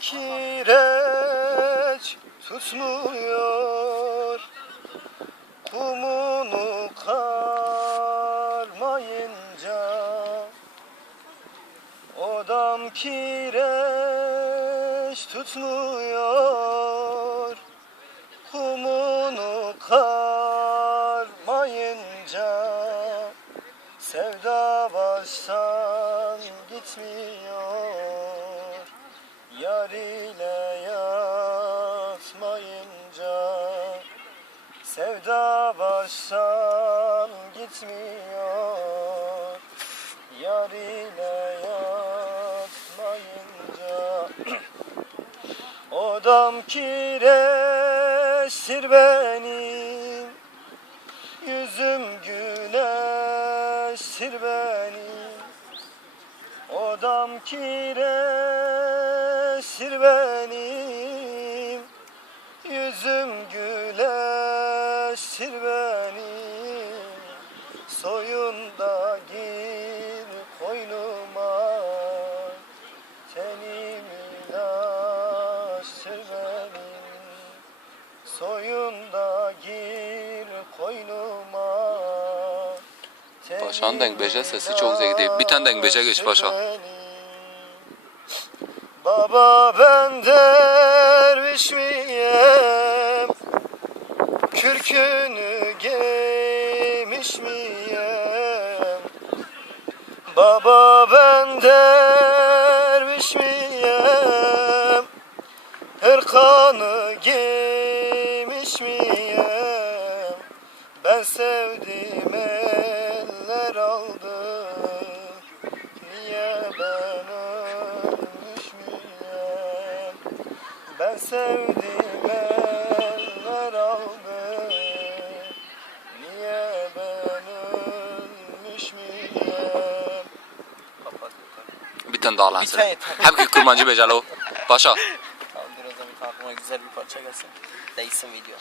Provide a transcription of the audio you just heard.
kireç tutmuyor. Kumunu karmayınca Odam kireç tutmuyor. Kumunu karmayınca Sevda baştan gitmiyor Yar ile yatmayınca Sevda baştan gitmiyor. Yar ile yatmayınca Odam kireçtir benim. Yüzüm güneştir benim. Odam kireçtir benim Yüzüm güleştir benim Soyunda gir koynuma Tenim ilaçtır benim Soyunda gir koynuma Paşa'nın dengbeje sesi çok zevkli. Bir tane dengbeje geç paşa. Baba ben derviş miyim? Kürkünü giymiş miyim? Baba ben derviş miyim? Hırkanı giymiş miyim? Ben sevdim eller aldı Niye ben ölmüş müyüm? Bir tane daha lan Bir tane. Hem ki kurmancı becalo. Paşa. Tamam dur o zaman aklıma güzel bir parça gelsin. Değilsin video.